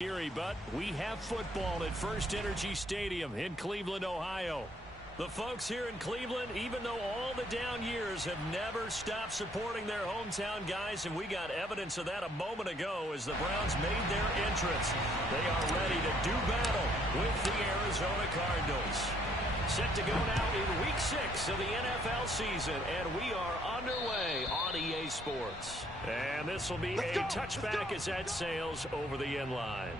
But we have football at First Energy Stadium in Cleveland, Ohio. The folks here in Cleveland, even though all the down years, have never stopped supporting their hometown guys, and we got evidence of that a moment ago as the Browns made their entrance. They are ready to do battle with the Arizona Cardinals. Set to go now in Week 6 of the NFL season, and we are underway on EA Sports. And this will be a touchback as that sails over the end line.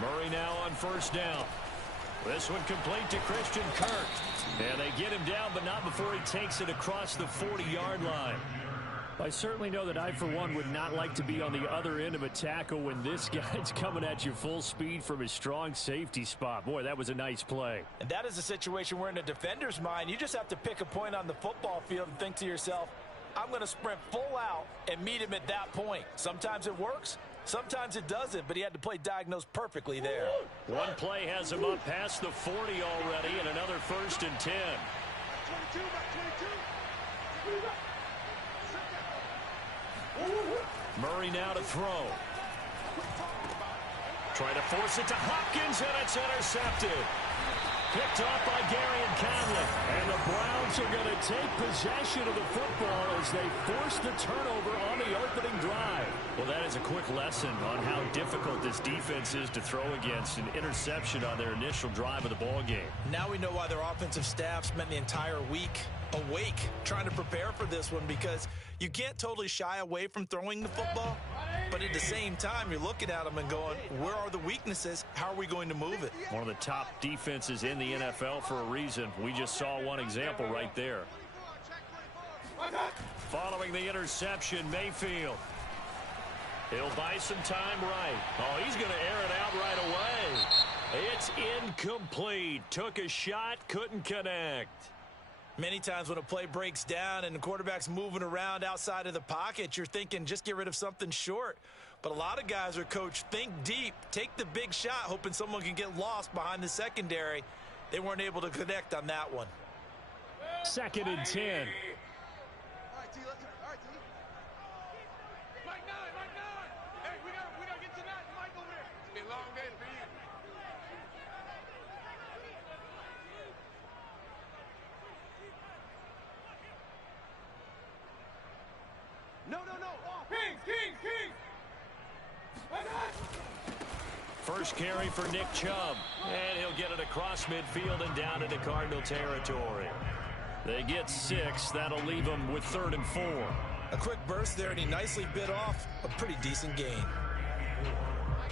Murray now on first down. This one complete to Christian Kirk. And they get him down, but not before he takes it across the 40-yard line. I certainly know that I, for one, would not like to be on the other end of a tackle when this guy's coming at you full speed from his strong safety spot. Boy, that was a nice play. And that is a situation where in a defender's mind, you just have to pick a point on the football field and think to yourself, I'm going to sprint full out and meet him at that point. Sometimes it works, sometimes it doesn't, but he had to play diagnosed perfectly there. One play has him up past the 40 already, and another 1st and 10. Murray now to throw. Trying to force it to Hopkins, and it's intercepted. Picked off by Garyon Conley. And the Browns are going to take possession of the football as they force the turnover on the opening drive. Well, that is a quick lesson on how difficult this defense is to throw against. An interception on their initial drive of the ball game. Now we know why their offensive staff spent the entire week awake trying to prepare for this one, because you can't totally shy away from throwing the football, but at the same time you're looking at them and going, where are the weaknesses? How are we going to move it? One of the top defenses in the NFL for a reason. We just saw one example right there. Following the interception, Mayfield. He'll buy some time right. Oh, he's going to air it out right away. It's incomplete. Took a shot, couldn't connect. Many times when a play breaks down and the quarterback's moving around outside of the pocket, you're thinking just get rid of something short. But a lot of guys are coached, think deep, take the big shot, hoping someone can get lost behind the secondary. They weren't able to connect on that one. 2nd and 10. First carry for Nick Chubb, and he'll get it across midfield and down into Cardinal territory. They get 6. That'll leave them with 3rd and 4. A quick burst there, and he nicely bit off a pretty decent gain.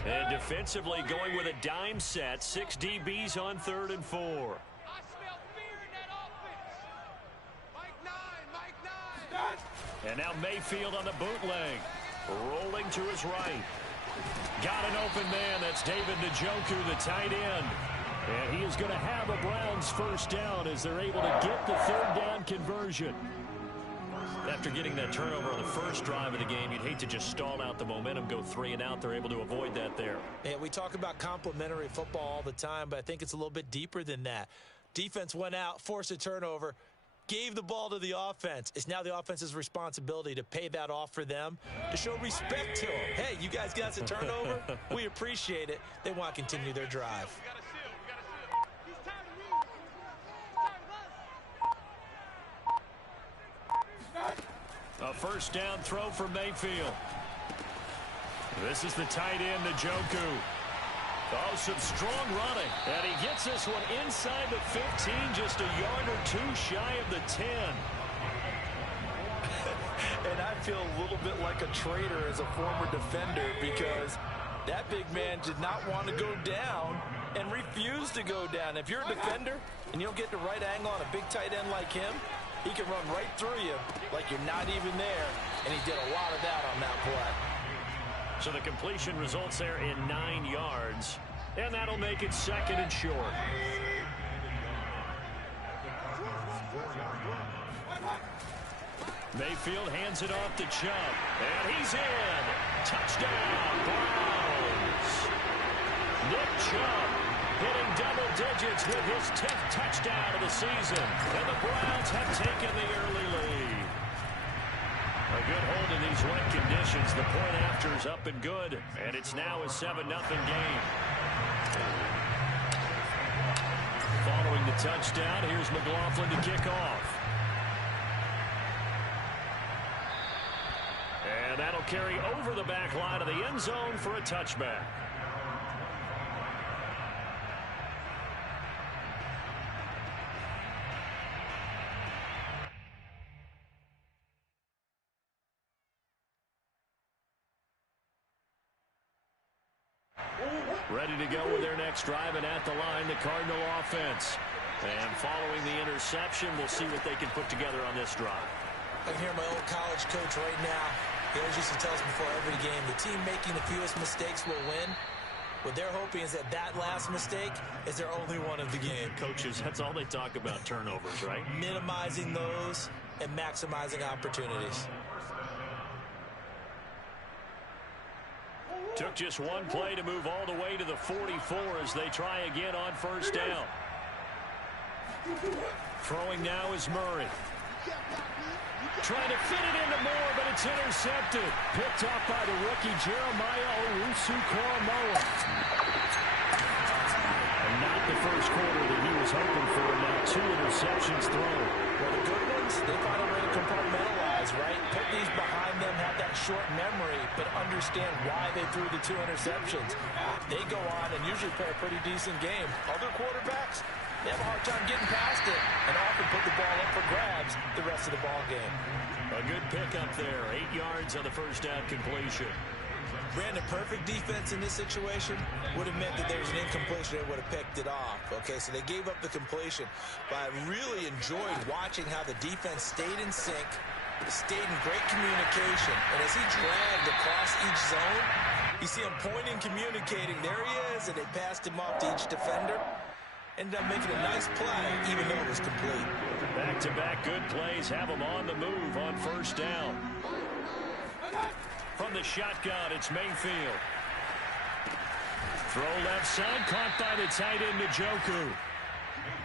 And defensively going with a dime set. 6 DBs on 3rd and 4. I smell fear in that offense. Mike 9. And now Mayfield on the bootleg. Rolling to his right. Got an open man. That's David Njoku, the tight end. And he is going to have a Browns first down as they're able to get the 3rd down conversion. After getting that turnover on the first drive of the game, you'd hate to just stall out the momentum, go 3 and out. They're able to avoid that there. And we talk about complementary football all the time, but I think it's a little bit deeper than that. Defense went out, forced a turnover, gave the ball to the offense. It's now the offense's responsibility to pay that off for them, to show respect to them. Hey, you guys got a turnover? We appreciate it. They want to continue their drive. A first down throw for Mayfield. This is the tight end, Njoku. Oh, some strong running. And he gets this one inside the 15, just a yard or 2 shy of the 10. And I feel a little bit like a traitor as a former defender, because that big man did not want to go down and refused to go down. If you're a defender and you don't get the right angle on a big tight end like him, he can run right through you like you're not even there, and he did a lot of that on that play. So the completion results there in 9 yards. And that'll make it 2nd and short. Mayfield hands it off to Chubb. And he's in. Touchdown, Browns. Nick Chubb hitting double digits with his 10th touchdown of the season. And the Browns have taken the early lead. A good hold in these wet conditions. The point after is up and good. And it's now a 7-0 game. Following the touchdown, here's McLaughlin to kick off. And that'll carry over the back line of the end zone for a touchback. Ready to go with their next drive, and at the line, the Cardinal offense. And following the interception, we'll see what they can put together on this drive. I can hear my old college coach right now. He always used to tell us before every game, the team making the fewest mistakes will win. What they're hoping is that that last mistake is their only one of the game. Coaches, that's all they talk about, turnovers, right? Minimizing those and maximizing opportunities. Took just one play to move all the way to the 44 as they try again on first down. Throwing now is Murray. Trying to fit it into Moore, but it's intercepted. Picked up by the rookie Jeremiah Owusu-Koramoah. And not the first quarter that he was hoping for. Now 2 interceptions thrown. Well, the good ones, they find a way to compartmentalize, right? Put these behind them, have that short memory, but understand why they threw the 2 interceptions. They go on and usually play a pretty decent game. Other quarterbacks, they have a hard time getting past it and often put the ball up for grabs the rest of the ball game. A good pickup there. 8 yards on the first down completion. Brandon, perfect defense in this situation would have meant that there was an incompletion. They would have picked it off. Okay, so they gave up the completion. But I really enjoyed watching how the defense stayed in sync, stayed in great communication. And as he dragged across each zone, you see him pointing, communicating. There he is, and they passed him off to each defender. Ended up making a nice play, even though it was complete. Back-to-back good plays have them on the move on first down. From the shotgun, it's Mayfield. Throw left side, caught by the tight end, Njoku.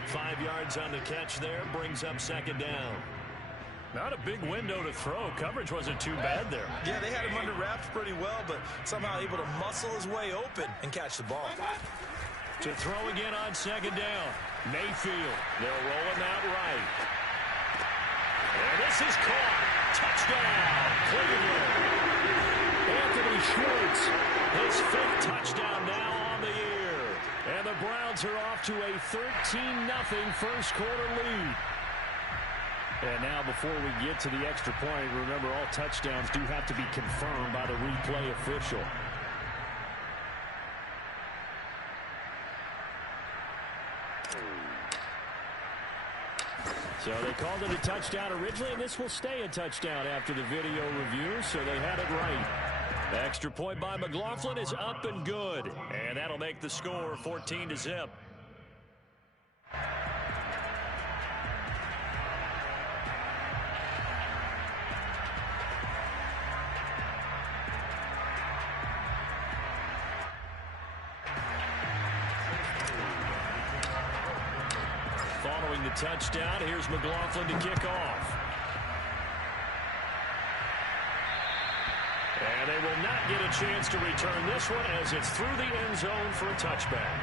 5 yards on the catch there, brings up second down. Not a big window to throw. Coverage wasn't too bad there. Yeah, they had him under wraps pretty well, but somehow able to muscle his way open and catch the ball. To throw again on second down. Mayfield. They'll roll him out right. And this is caught. Touchdown, Cleveland. Anthony Schwartz, his 5th touchdown now on the year. And the Browns are off to a 13-0 first quarter lead. And now before we get to the extra point, remember all touchdowns do have to be confirmed by the replay official. So they called it a touchdown originally, and this will stay a touchdown after the video review, so they had it right. The extra point by McLaughlin is up and good, and that'll make the score 14-0. Following the touchdown, here's McLaughlin to kick off. And they will not get a chance to return this one as it's through the end zone for a touchback.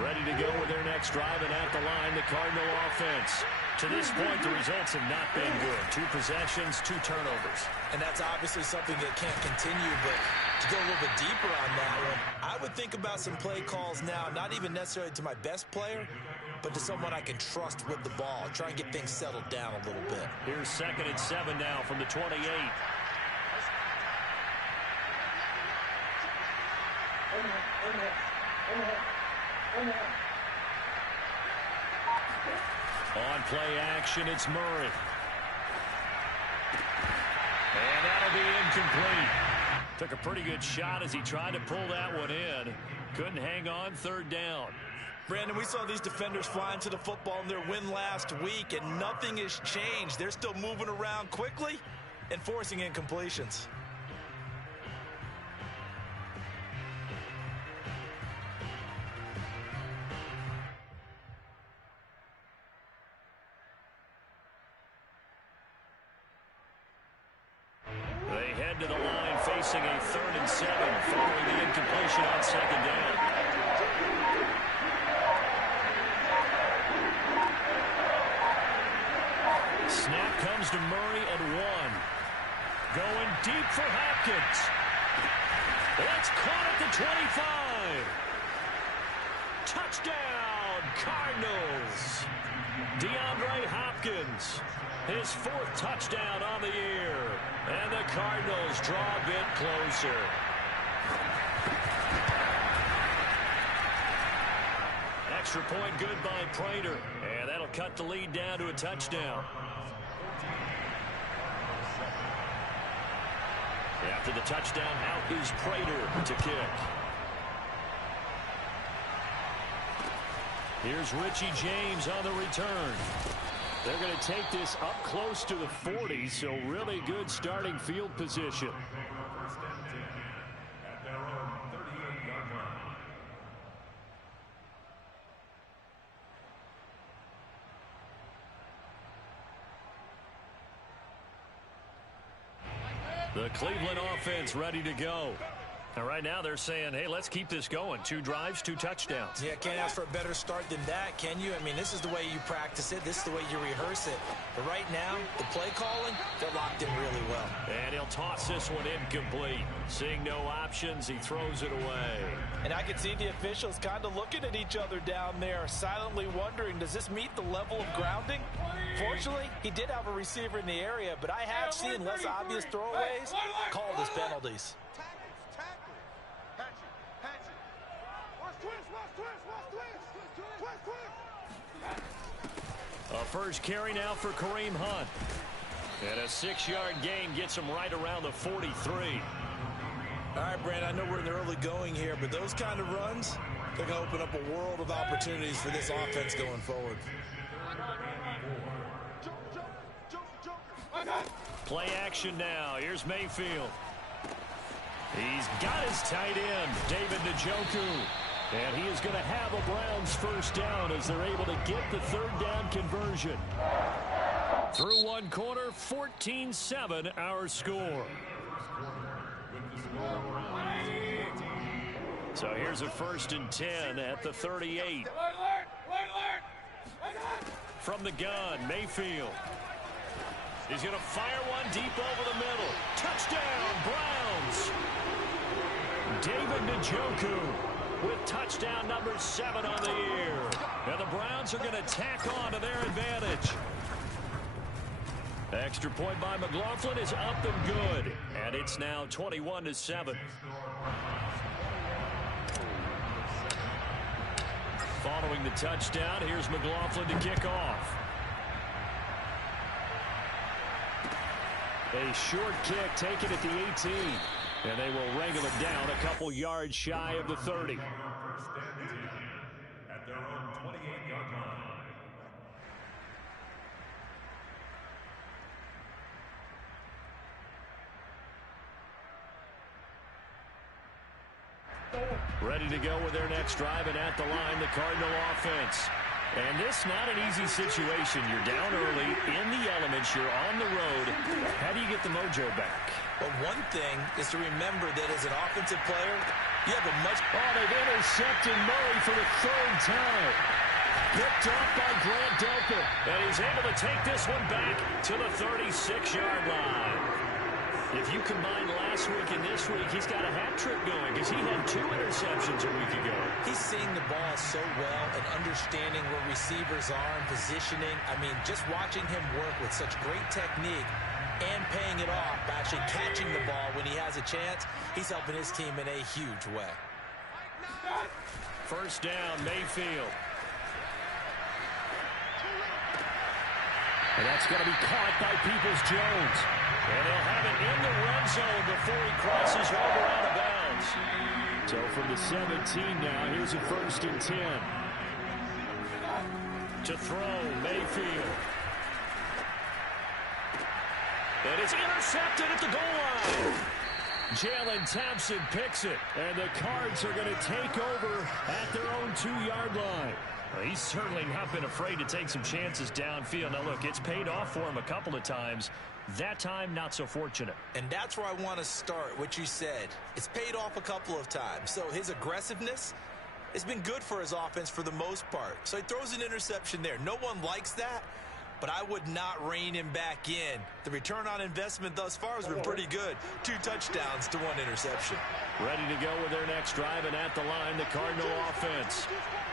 Ready to go with their next drive, and at the line, the Cardinal offense. To this point, the results have not been good. 2 possessions, 2 turnovers. And that's obviously something that can't continue, but to go a little bit deeper on that one, I would think about some play calls now, not even necessarily to my best player, but to someone I can trust with the ball. Try and get things settled down a little bit. Here's 2nd and 7 now from the 28. On play action, it's Murray. And that'll be incomplete. Took a pretty good shot as he tried to pull that one in. Couldn't hang on, third down. Brandon, we saw these defenders flying to the football in their win last week, and nothing has changed. They're still moving around quickly and forcing incompletions. They head to the line facing a 3rd and 7 following the incompletion on 2nd down. Snap comes to Murray at 1. Going deep for Hopkins. That's caught at the 25. Touchdown, Cardinals. DeAndre Hopkins, his 4th touchdown on the year. And the Cardinals draw a bit closer. Extra point good by Prater. And that'll cut the lead down to a touchdown. After the touchdown, out is Prater to kick. Here's Richie James on the return. They're going to take this up close to the 40, so really good starting field position. The Cleveland offense ready to go. And right now they're saying, hey, let's keep this going. 2 drives, 2 touchdowns. Yeah, can't ask for a better start than that, can you? I mean, this is the way you practice it. This is the way you rehearse it. But right now, the play calling, they're locked in really well. And he'll toss this one incomplete. Seeing no options, he throws it away. And I can see the officials kind of looking at each other down there, silently wondering, does this meet the level of grounding? Fortunately, he did have a receiver in the area, but I have seen less obvious throwaways called as penalties. A first carry now for Kareem Hunt. And a 6-yard gain gets him right around the 43. All right, Brand, I know we're in the early going here, but those kind of runs, they're going to open up a world of opportunities for this offense going forward. Play action now. Here's Mayfield. He's got his tight end, David Njoku. And he is going to have a Browns first down as they're able to get the 3rd down conversion. Through one quarter, 14-7 our score. So here's a 1st and 10 at the 38. From the gun, Mayfield. He's going to fire one deep over the middle. Touchdown, Browns. David Njoku with touchdown number 7 on the year. And the Browns are going to tack on to their advantage. Extra point by McLaughlin is up and good. And it's now 21-7. Following the touchdown, here's McLaughlin to kick off. A short kick taken at the 18. And they will wrangle it down a couple yards shy of the 30. At their own 28-yard line. Ready to go with their next drive, and at the line, the Cardinal offense. And this not an easy situation. You're down early, in the elements, you're on the road. How do you get the mojo back? Well, one thing is to remember that as an offensive player, you have a much... Oh, they've intercepted Murray for the 3rd time. Picked off by Grant Delpit. And he's able to take this one back to the 36-yard line. If you combine last week and this week, he's got a hat trick going because he had 2 interceptions a week ago. He's seeing the ball so well and understanding where receivers are and positioning. I mean, just watching him work with such great technique and paying it off by actually catching the ball when he has a chance, he's helping his team in a huge way. First down, Mayfield. And that's going to be caught by Peoples-Jones. And they'll have it in the red zone before he crosses over out of bounds. So from the 17 now, here's a 1st and 10. To throw, Mayfield. And it's intercepted at the goal line. Jalen Thompson picks it. And the Cards are going to take over at their own 2-yard line. Well, he's certainly not been afraid to take some chances downfield. Now, look, it's paid off for him a couple of times. That time, not so fortunate. And that's where I want to start, what you said. It's paid off a couple of times. So his aggressiveness has been good for his offense for the most part. So he throws an interception there. No one likes that, but I would not rein him back in. The return on investment thus far has been pretty good. 2 touchdowns to 1 interception. Ready to go with their next drive, and at the line, the Cardinal offense.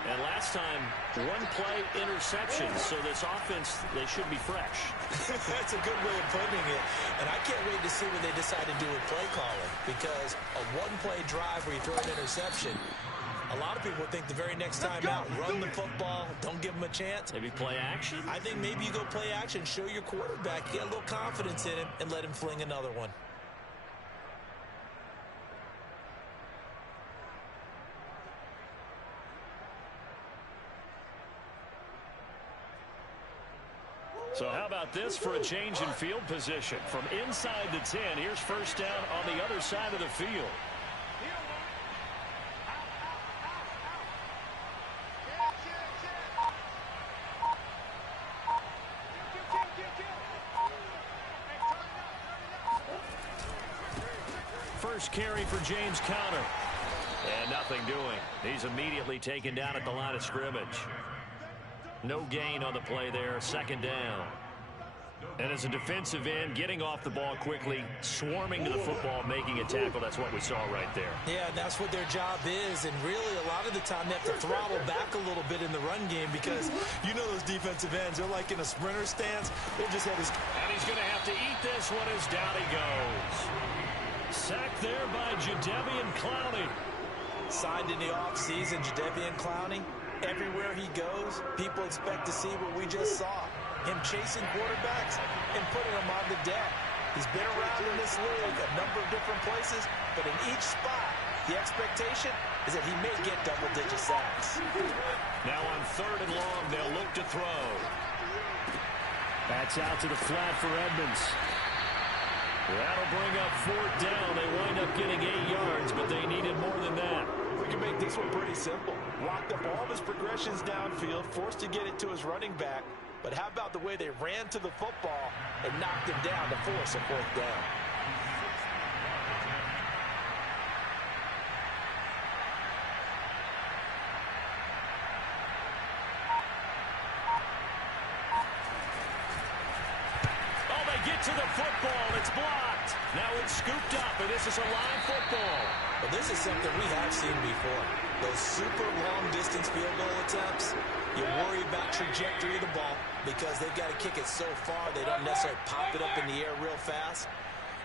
And last time, 1-play interception, so this offense, they should be fresh. That's a good way of putting it. And I can't wait to see what they decide to do with play calling, because a 1-play drive where you throw an interception, a lot of people think the very next time out, run the football, don't give them a chance. Maybe play action? I think maybe you go play action, show your quarterback, get a little confidence in him, and let him fling another one. So how about this for a change in field position? From inside the 10, here's first down on the other side of the field. First carry for James Conner. And nothing doing. He's immediately taken down at the line of scrimmage. No gain on the play there, 2nd down. And as a defensive end, getting off the ball quickly, swarming to the football, making a tackle, that's what we saw right there. Yeah, that's what their job is, and really a lot of the time they have to throttle back a little bit in the run game because you know those defensive ends, they're like in a sprinter stance. They'll just have his... And he's going to have to eat this one as down he goes. Sacked there by Jadeveon Clowney. Signed in the offseason, Jadeveon Clowney. Everywhere he goes, people expect to see what we just saw. Him chasing quarterbacks and putting them on the deck. He's been around in this league a number of different places, but in each spot, the expectation is that he may get double-digit sacks. Now on 3rd and long, they'll look to throw. That's out to the flat for Edmonds. That'll bring up 4th down. They wind up getting 8 yards, but they needed more than that. We can make this one pretty simple. Locked up all of his progressions downfield, forced to get it to his running back. But how about the way they ran to the football and knocked him down to force a 4th down? Oh, they get to the football. It's blocked. Now it's scooped up, and this is a live football. Well, this is something we have seen before. Those super long-distance field goal attempts, you worry about trajectory of the ball because they've got to kick it so far they don't necessarily pop it up in the air real fast.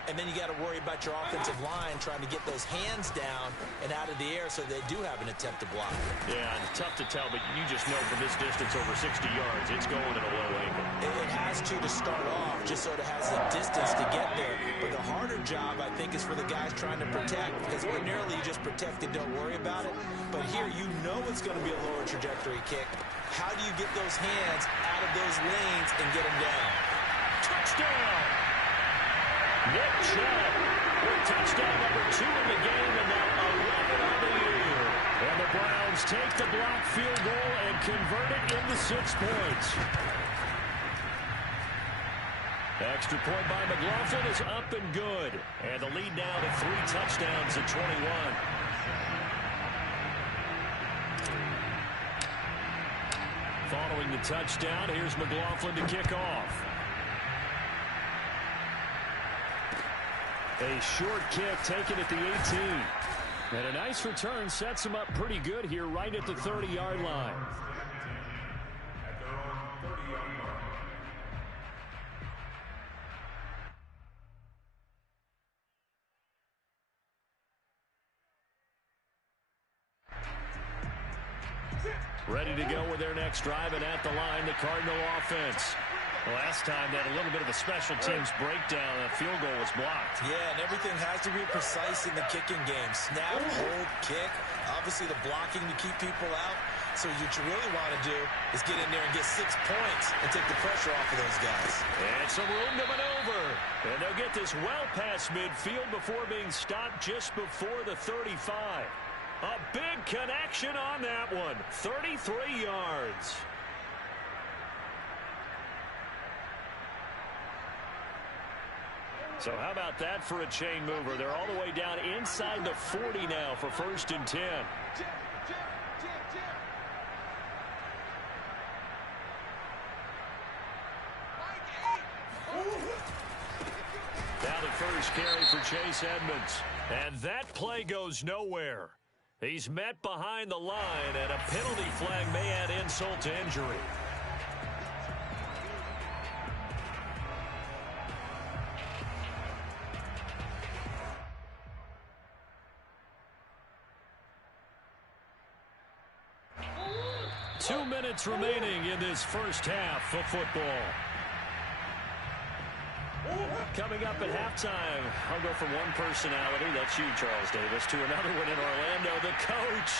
And then you got to worry about your offensive line trying to get those hands down and out of the air so they do have an attempt to block it. Yeah, tough to tell, but you just know from this distance over 60 yards, it's going at a low angle. It has to start off just so it has the distance to get there. But the harder job, I think, is for the guys trying to protect because ordinarily you just protect and don't worry about it. But here you know it's going to be a lower trajectory kick. How do you get those hands out of those lanes and get them down? Touchdown! Nick Chubb with touchdown number 2 in the game, and now 11 on the year. And the Browns take the block field goal and convert it into 6 points. Extra point by McLaughlin is up and good. And the lead now to 3 touchdowns at 21. Following the touchdown, here's McLaughlin to kick off. A short kick taken at the 18. And a nice return sets him up pretty good here right at the 30-yard line. At their own 30-yard line. Ready to go with their next drive, and at the line, the Cardinal offense. Last time, they had a little bit of a special teams breakdown. A field goal was blocked. Yeah, and everything has to be precise in the kicking game. Snap, hold, kick. Obviously, the blocking to keep people out. So what you really want to do is get in there and get 6 points and take the pressure off of those guys. And some room to maneuver. And they'll get this well past midfield before being stopped just before the 35. A big connection on that one. 33 yards. So how about that for a chain mover? They're all the way down inside the 40 now for 1st and 10. Now the first carry for Chase Edmonds. And that play goes nowhere. He's met behind the line, and a penalty flag may add insult to injury. Two minutes remaining in this first half of football. Coming up at halftime, I'll go from one personality, that's you, Charles Davis, to another one in Orlando, the coach.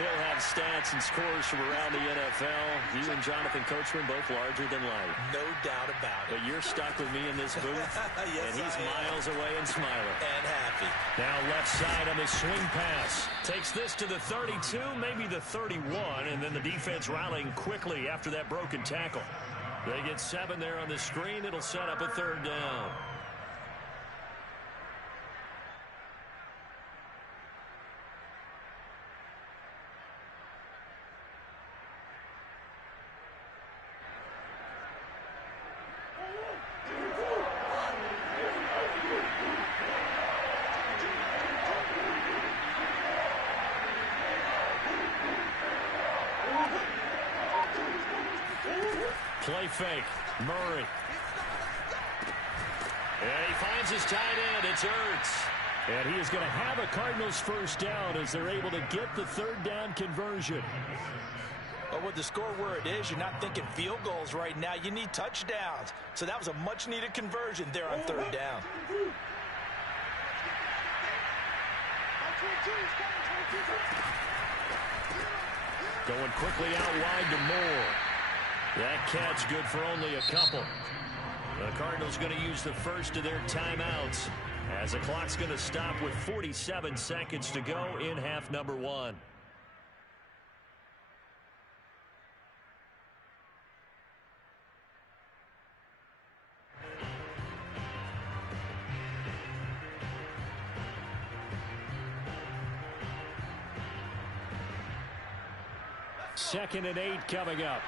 He'll have stats and scores from around the NFL. You and Jonathan Coachman both larger than life. No doubt about it. But you're stuck with me in this booth, yes, and he's miles away and smiling. And happy. Now left side on the swing pass. Takes this to the 32, maybe the 31, and then the defense rallying quickly after that broken tackle. They get 7 there on the screen. It'll set up a 3rd down. Play fake. Murray. And he finds his tight end. It's Ertz. And he is going to have a Cardinals first down as they're able to get the 3rd down conversion. But with the score where it is, you're not thinking field goals right now. You need touchdowns. So that was a much-needed conversion there on 3rd down. Going quickly out wide to Moore. That catch good for only a couple. The Cardinals going to use the first of their timeouts as the clock's going to stop with 47 seconds to go in half number 1. Second and 8 coming up.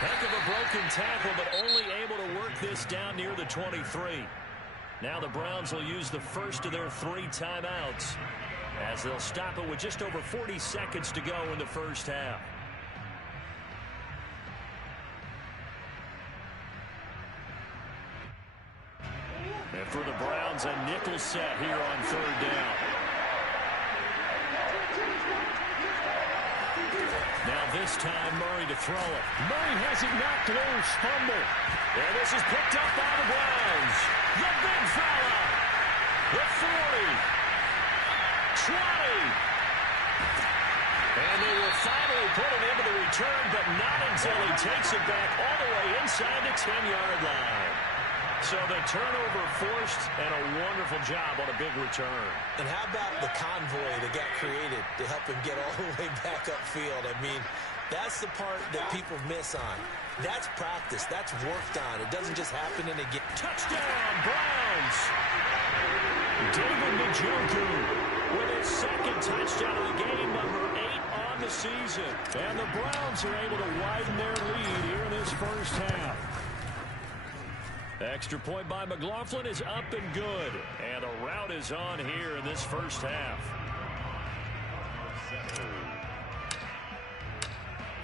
Heck of a broken tackle, but only able to work this down near the 23. Now the Browns will use the first of their 3 timeouts as they'll stop it with just over 40 seconds to go in the first half. And for the Browns, a nickel set here on 3rd down. Now this time, Murray to throw it. Murray has it knocked loose. Fumble. And this is picked up by the Browns. The big fella. The 40. 20. And they will finally put him into the return, but not until he takes it back all the way inside the 10-yard line. So the turnover forced, and a wonderful job on a big return. And how about the convoy that got created to help him get all the way back upfield? I mean, that's the part that people miss on. That's practice. That's worked on. It doesn't just happen in a game. Touchdown, Browns! David Njoku with his 2nd touchdown of the game, number 8 on the season. And the Browns are able to widen their lead here in this first half. Extra point by McLaughlin is up and good. And a rout is on here in this first half.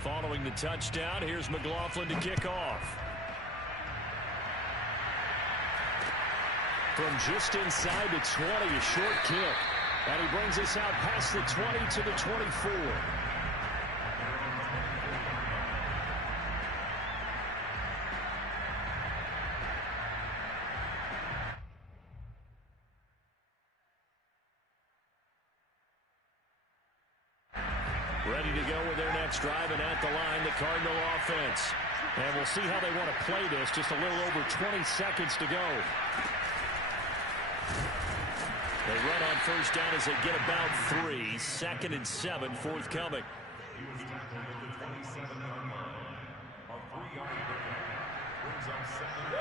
Following the touchdown, here's McLaughlin to kick off. From just inside the 20, a short kick. And he brings us out past the 20 to the 24. Ready to go with their next drive, and at the line, the Cardinal offense. And we'll see how they want to play this. Just a little over 20 seconds to go. They run on first down as they get about 3. 2nd and 7 forthcoming.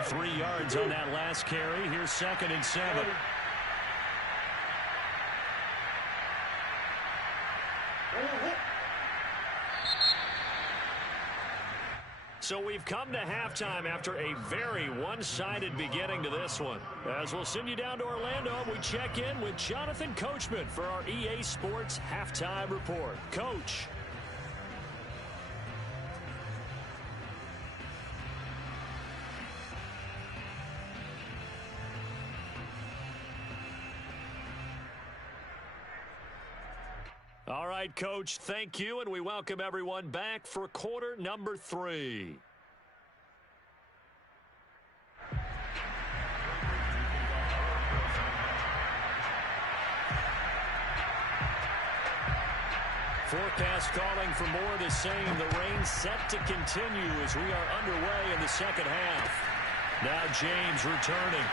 3 yards on that last carry. Here's 2nd and 7. So we've come to halftime after a very one-sided beginning to this one. As we'll send you down to Orlando, we check in with Jonathan Coachman for our EA Sports Halftime Report. Coach. All right, Coach, thank you, and we welcome everyone back for quarter number 3. Forecast calling for more of the same. The rain set to continue as we are underway in the second half. Now James returning.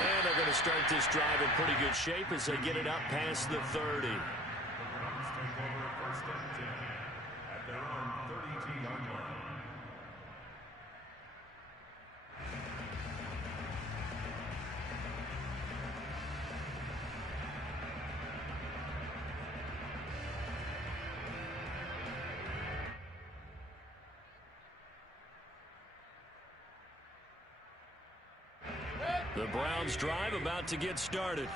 And they're going to start this drive in pretty good shape as they get it up past the 30. The Browns drive about to get started.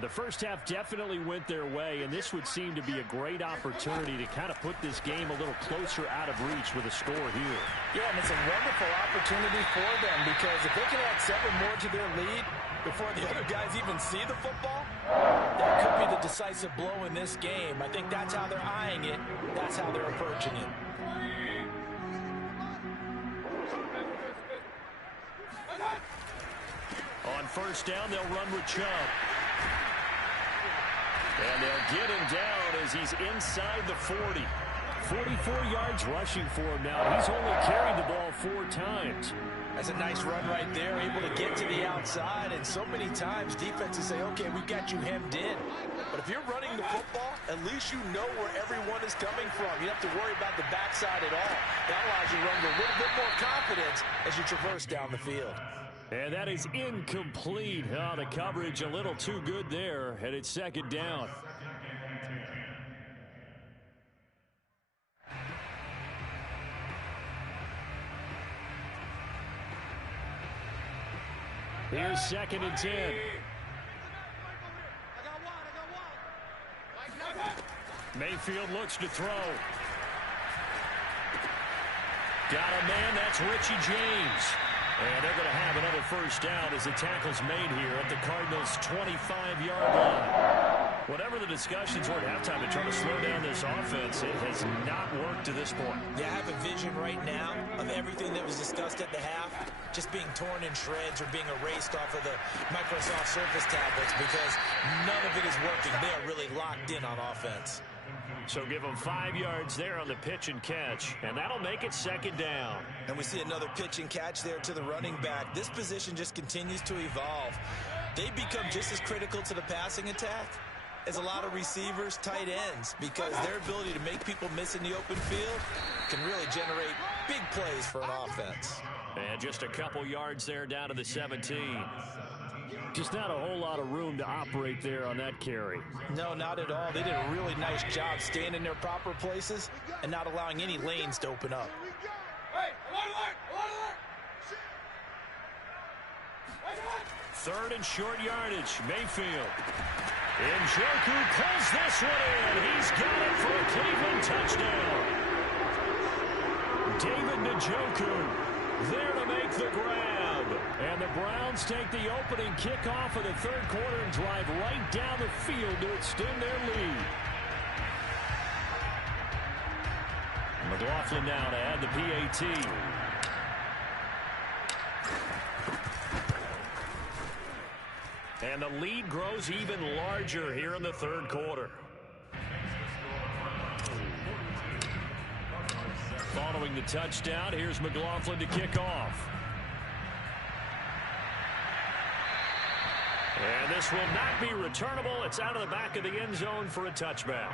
The first half definitely went their way, and this would seem to be a great opportunity to kind of put this game a little closer out of reach with a score here. Yeah, and it's a wonderful opportunity for them because if they can add 7 more to their lead before the other guys even see the football, that could be the decisive blow in this game. I think that's how they're eyeing it. That's how they're approaching it. On first down, they'll run with Chubb. And they'll get him down as he's inside the 40. 44 yards rushing for him now. He's only carried the ball 4 times. That's a nice run right there, able to get to the outside. And so many times defenses say, okay, we've got you hemmed in. But if you're running the football, at least you know where everyone is coming from. You don't have to worry about the backside at all. That allows you to run with a little bit more confidence as you traverse down the field. And that is incomplete. Oh, the coverage a little too good there, and it's 2nd down. Here's 2nd and 10. Mayfield looks to throw. Got a man, that's Richie James. And they're going to have another first down as the tackle's made here at the Cardinals' 25-yard line. Whatever the discussions were at halftime to try to slow down this offense, it has not worked to this point. Yeah, I have a vision right now of everything that was discussed at the half just being torn in shreds or being erased off of the Microsoft Surface tablets because none of it is working. They are really locked in on offense. So give them 5 yards there on the pitch and catch, and that'll make it 2nd down. And we see another pitch and catch there to the running back. This position just continues to evolve. They become just as critical to the passing attack as a lot of receivers, tight ends, because their ability to make people miss in the open field can really generate big plays for an offense. And just a couple yards there down to the 17. Just not a whole lot of room to operate there on that carry. No, not at all. They did a really nice job staying in their proper places and not allowing any lanes to open up. Third and short yardage, Mayfield. Njoku pulls this one in. He's got it for a Cleveland touchdown. David Njoku there to make the grab. And the Browns take the opening kickoff of the third quarter and drive right down the field to extend their lead. McLaughlin now to add the PAT. And the lead grows even larger here in the third quarter. Following the touchdown, here's McLaughlin to kick off. And this will not be returnable. It's out of the back of the end zone for a touchback.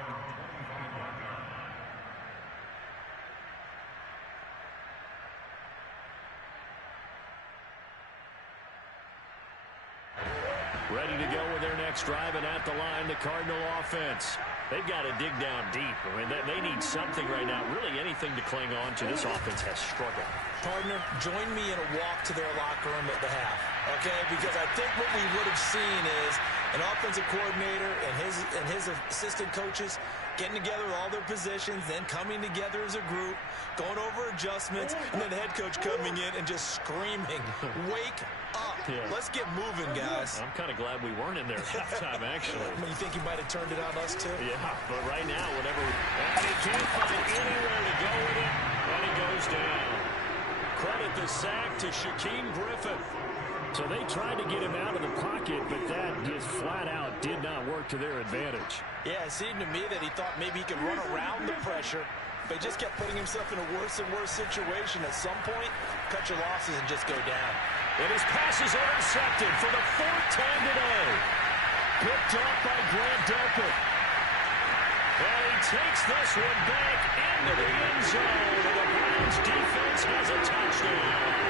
Ready to go with their next drive, and at the line, the Cardinal offense. They've got to dig down deep. I mean, they need something right now, really anything to cling on to. This offense has struggled. Partner, join me in a walk to their locker room at the half, okay? Because I think what we would have seen is an offensive coordinator and his assistant coaches getting together with all their positions, then coming together as a group, going over adjustments, and then the head coach coming in and just screaming, wake up. Yeah. Let's get moving, guys. I'm kind of glad we weren't in there at halftime, actually. I mean, you think he might have turned it on us, too? Yeah, but right now, whatever. And he can't find anywhere to go with it, and he goes down. Credit the sack to Shaquem Griffin. So they tried to get him out of the pocket, but that just flat out did not work to their advantage. Yeah, it seemed to me that he thought maybe he could run around the pressure, but he just kept putting himself in a worse and worse situation. At some point, cut your losses and just go down. And his pass is intercepted for the fourth time today. Picked up by Grant Delpit. And he takes this one back into the end zone. And the Browns defense has a touchdown.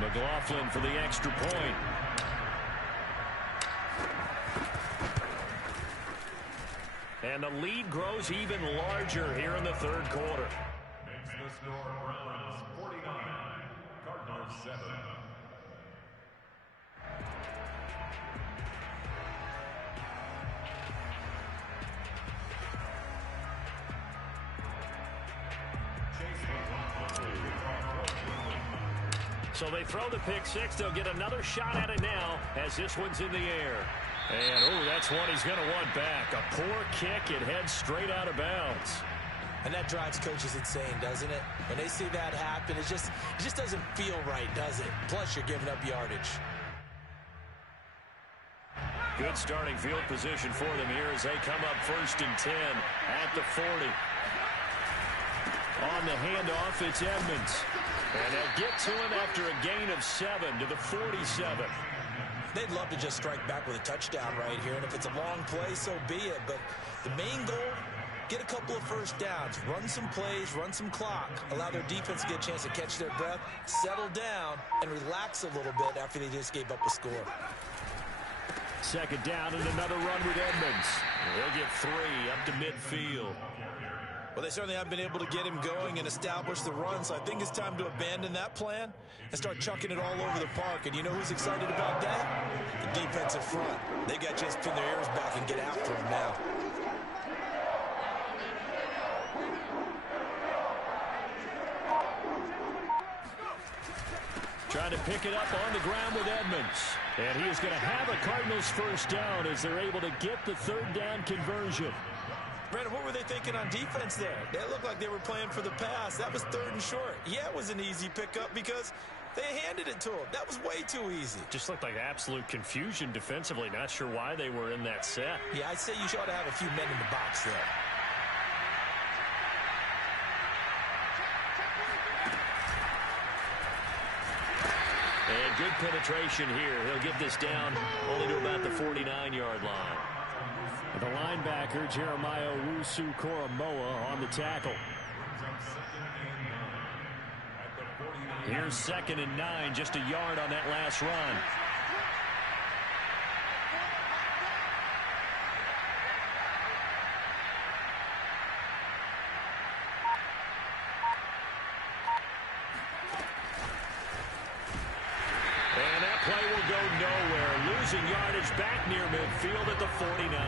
McLaughlin for the extra point. And the lead grows even larger here in the third quarter. Makes the score Browns 49, Cardinals 7. So they throw the pick six. They'll get another shot at it now as this one's in the air. And, oh, that's one he's going to want back. A poor kick. It heads straight out of bounds. And that drives coaches insane, doesn't it? When they see that happen, it just doesn't feel right, does it? Plus, you're giving up yardage. Good starting field position for them here as they come up 1st and 10 at the 40. On the handoff, it's Edmonds. And they'll get to him after a gain of 7 to the 47. They'd love to just strike back with a touchdown right here, and if it's a long play, so be it. But the main goal, get a couple of first downs, run some plays, run some clock, allow their defense to get a chance to catch their breath, settle down, and relax a little bit after they just gave up a score. 2nd down and another run with Edmonds. They'll get 3 up to midfield. Well, they certainly haven't been able to get him going and establish the run, so I think it's time to abandon that plan and start chucking it all over the park. And you know who's excited about that? The defensive front. They got to just pin their ears back and get after him now. Trying to pick it up on the ground with Edmonds. And he is going to have a Cardinals first down as they're able to get the 3rd down conversion. Brandon, what were they thinking on defense there? They looked like they were playing for the pass. That was 3rd and short. Yeah, it was an easy pickup because they handed it to him. That was way too easy. Just looked like absolute confusion defensively. Not sure why they were in that set. Yeah, I'd say you ought to have a few men in the box there. And good penetration here. He'll get this down only to about the 49-yard line. The linebacker, Jeremiah Owusu-Koramoah, on the tackle. Here's 2nd and 9, just a yard on that last run. And that play will go nowhere. Losing yardage back near midfield at the 49.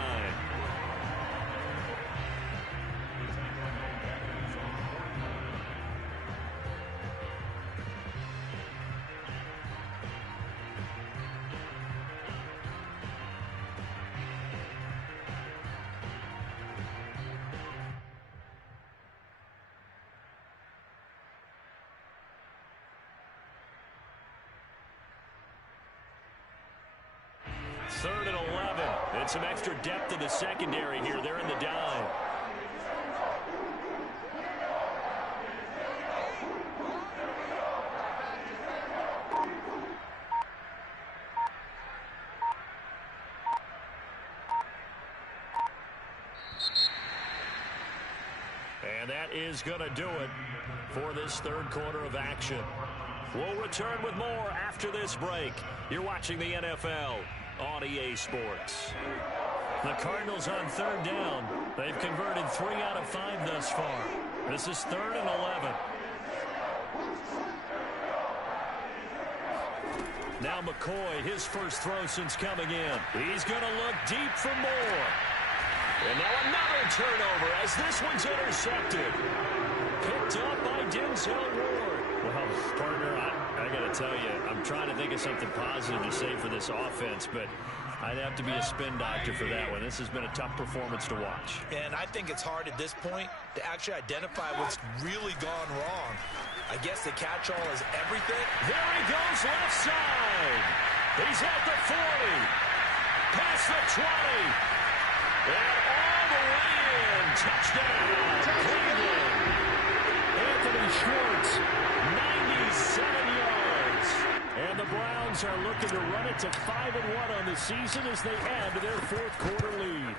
Third and 11. And some extra depth in the secondary here. They're in the dime. And that is going to do it for this third quarter of action. We'll return with more after this break. You're watching the NFL on EA Sports. The Cardinals on third down. They've converted 3 out of 5 thus far. This is 3rd and 11. Now McCoy, his first throw since coming in. He's going to look deep for more. And now another turnover as this one's intercepted. Picked up by Denzel Ward. Well, partner, I got to tell you, I'm trying to think of something positive to say for this offense, but I'd have to be a spin doctor for that one. This has been a tough performance to watch. And I think it's hard at this point to actually identify what's really gone wrong. I guess the catch-all is everything. There he goes left side. He's at the 40. Past the 20. And all the way in. Touchdown. Cleveland. Anthony Schwartz, 97 yards. And the Browns are looking to run it to 5-1 on the season as they add to their fourth quarter lead.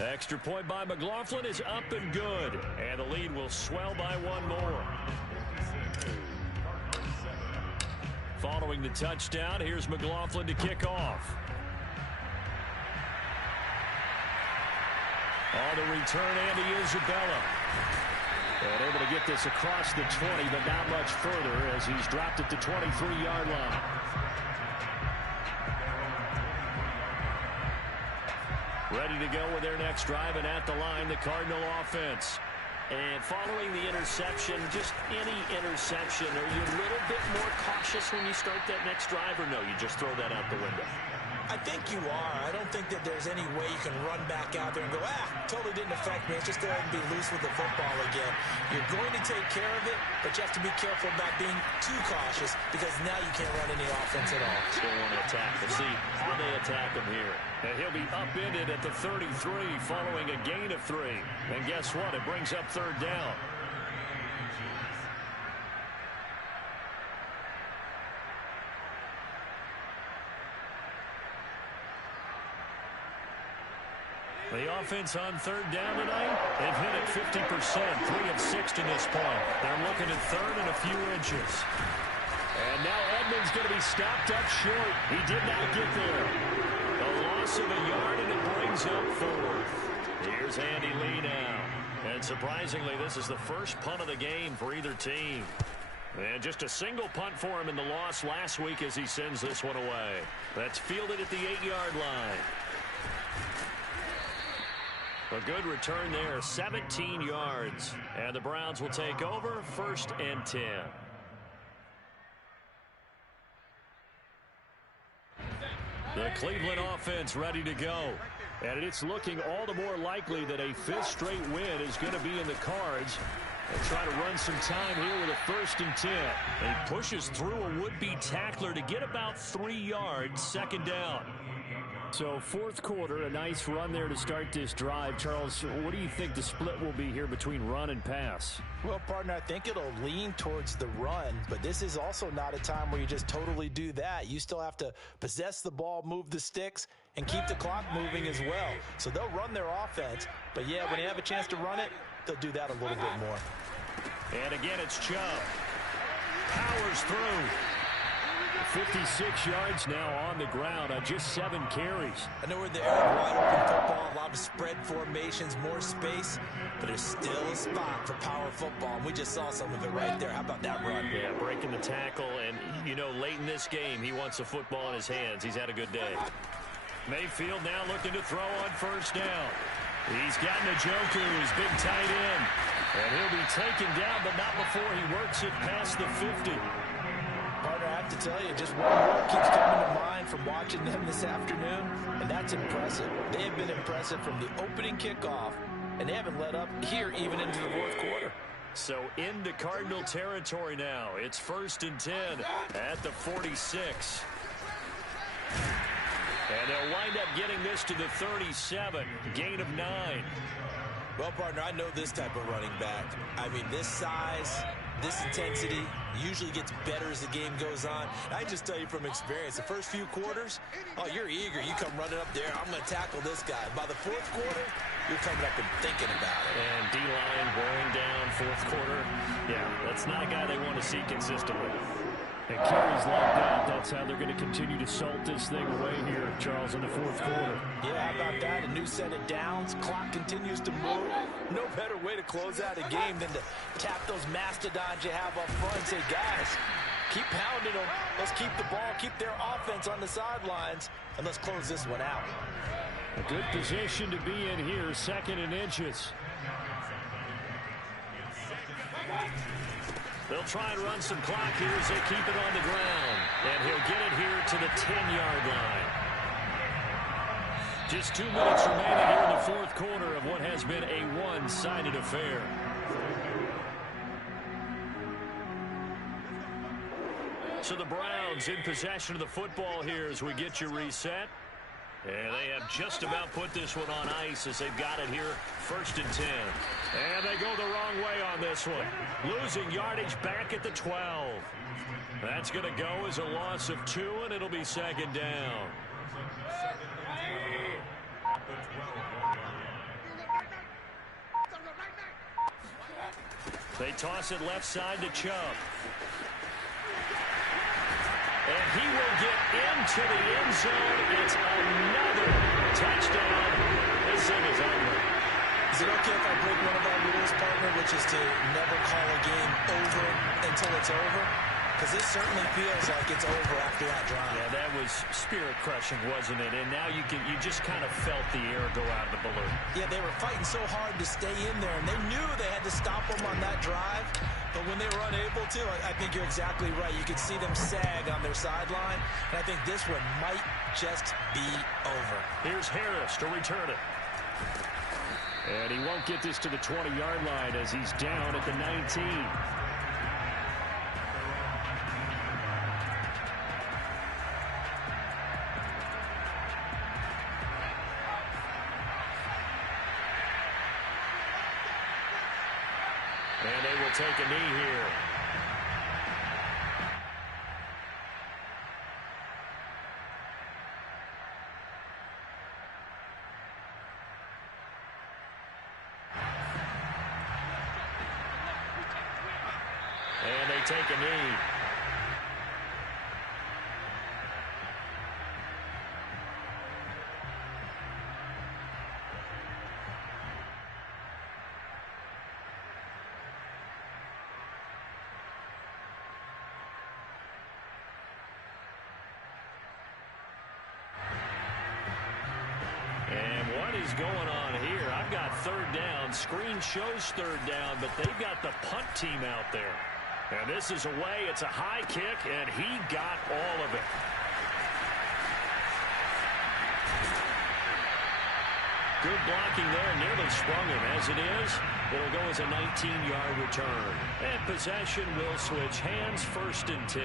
Extra point by McLaughlin is up and good. And the lead will swell by 1 more. Following the touchdown, here's McLaughlin to kick off. On the return, Andy Isabella. And able to get this across the 20, but not much further as he's dropped at the 23-yard line. Ready to go with their next drive, and at the line, the Cardinal offense. And following the interception, just any interception, are you a little bit more cautious when you start that next drive, or no, you just throw that out the window? I think you are. I don't think that there's any way you can run back out there and go, totally didn't affect me. It's just go ahead and be loose with the football again. You're going to take care of it, but you have to be careful about being too cautious because now you can't run any offense at all. Still want to attack. We'll see how they attack him here. And he'll be upended at the 33 following a gain of 3. And guess what? It brings up third down. The offense on third down tonight, they've hit it 50%, 3 of 6 to this point. They're looking at third and a few inches. And now Edmonds going to be stopped up short. He did not get there. A loss of a yard, and it brings up 4th. Here's Andy Lee now. And surprisingly, this is the first punt of the game for either team. And just a single punt for him in the loss last week as he sends this one away. That's fielded at the 8-yard line. A good return there, 17 yards. And the Browns will take over, 1st and 10. The Cleveland offense ready to go. And it's looking all the more likely that a 5th straight win is going to be in the cards. They'll try to run some time here with a 1st and 10. He pushes through a would-be tackler to get about 3 yards, 2nd down. So 4th quarter, a nice run there to start this drive. Charles, what do you think the split will be here between run and pass? Well, partner, I think it'll lean towards the run, but this is also not a time where you just totally do that. You still have to possess the ball, move the sticks, and keep the clock moving as well. So they'll run their offense, but yeah, when they have a chance to run it, they'll do that a little bit more. And again, it's Chubb. powers through. 56 yards now on the ground on just 7 carries. I know we're in the era of wide open football, a lot of spread formations, more space, but there's still a spot for power football, and we just saw some of it right there. How about that run? Yeah, breaking the tackle, and, you know, late in this game, he wants the football in his hands. He's had a good day. Mayfield now looking to throw on first down. He's got Njoku, his big tight end, and he'll be taken down, but not before he works it past the 50. Partner, I have to tell you, just one word keeps coming to mind from watching them this afternoon, and that's impressive. They have been impressive from the opening kickoff, and they haven't let up here even into the fourth quarter. So into Cardinal territory now. It's 1st and 10 at the 46. And they'll wind up getting this to the 37, gain of 9. Well, partner, I know this type of running back. I mean, this size, this intensity usually gets better as the game goes on. I just tell you from experience, the first few quarters, oh, you're eager. You come running up there, I'm going to tackle this guy. By the fourth quarter, you're coming up and thinking about it. And D-line wearing down fourth quarter. Yeah, that's not a guy they want to see consistently. And carries like that, that's how they're going to continue to salt this thing away here, Charles, in the fourth quarter. Yeah, how about that? A new set of downs. Clock continues to move. No better way to close out a game than to tap those mastodons you have up front and say, guys, keep pounding them. Let's keep the ball, keep their offense on the sidelines, and let's close this one out. A good position to be in here, 2nd and inches. They'll try and run some clock here as they keep it on the ground. And he'll get it here to the 10-yard line. Just 2 minutes remaining here in the fourth quarter of what has been a one-sided affair. So the Browns in possession of the football here as we get you reset. And they have just about put this one on ice as they've got it here, 1st and 10. And they go the wrong way on this one. Losing yardage back at the 12. That's going to go as a loss of 2, and it'll be 2nd down. They toss it left side to Chubb. And he will get into the end zone. It's another touchdown. This thing is over. Is it okay if I break one of our rules, partner, which is to never call a game over until it's over? Because this certainly feels like it's over after that drive. Yeah, that was spirit-crushing, wasn't it? And now you just kind of felt the air go out of the balloon. Yeah, they were fighting so hard to stay in there, and they knew they had to stop them on that drive. But when they were unable to, I think you're exactly right. You could see them sag on their sideline, and I think this one might just be over. Here's Harris to return it. And he won't get this to the 20-yard line as he's down at the 19. And they will take a knee here. And they take a knee. And what is going on here? I've got 3rd down. Screen shows 3rd down, but they've got the punt team out there. And this is away. It's a high kick, and he got all of it. Good blocking there. Nearly sprung him. As it is, it'll go as a 19-yard return. And possession will switch hands, 1st and 10.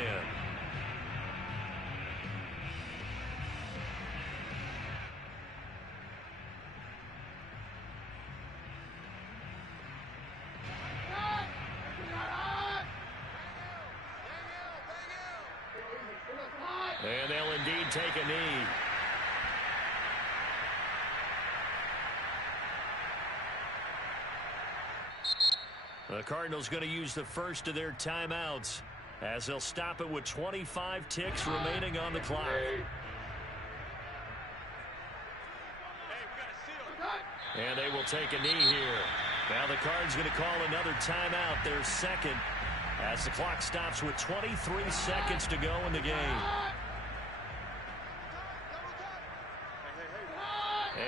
And they'll indeed take a knee. The Cardinals going to use the first of their timeouts as they'll stop it with 25 ticks remaining on the clock. And they will take a knee here. Now the Cards going to call another timeout, their second, as the clock stops with 23 seconds to go in the game.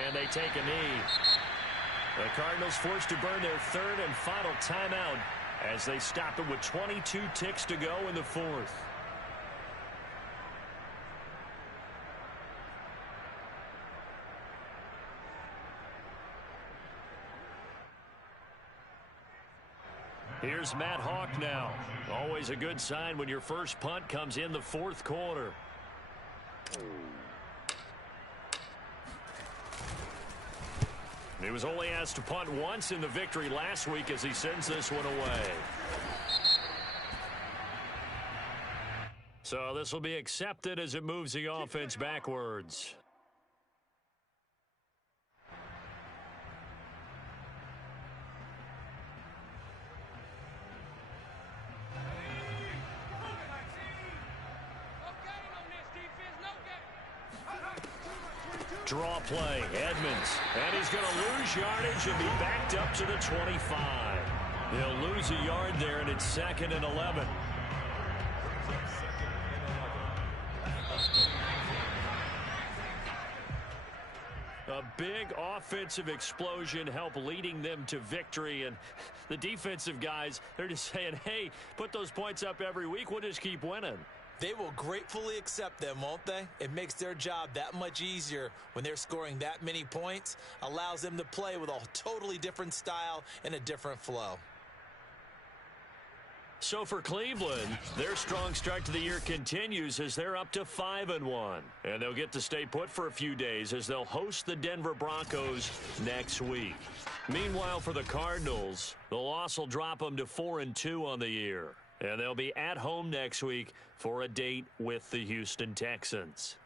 And they take a knee. The Cardinals forced to burn their third and final timeout as they stop it with 22 ticks to go in the fourth. Here's Matt Hawk now. Always a good sign when your first punt comes in the fourth quarter. He was only asked to punt once in the victory last week as he sends this one away. So this will be accepted as it moves the offense backwards. Draw play, Edmonds, and he's going to lose yardage and be backed up to the 25. He'll lose a yard there, and it's 2nd and 11. A big offensive explosion helped leading them to victory, and the defensive guys, they're just saying, hey, put those points up every week, we'll just keep winning. They will gratefully accept them, won't they? It makes their job that much easier when they're scoring that many points. Allows them to play with a totally different style and a different flow. So for Cleveland, their strong start to the year continues as they're up to 5-1. And they'll get to stay put for a few days as they'll host the Denver Broncos next week. Meanwhile, for the Cardinals, the loss will drop them to 4-2 on the year. And they'll be at home next week for a date with the Houston Texans.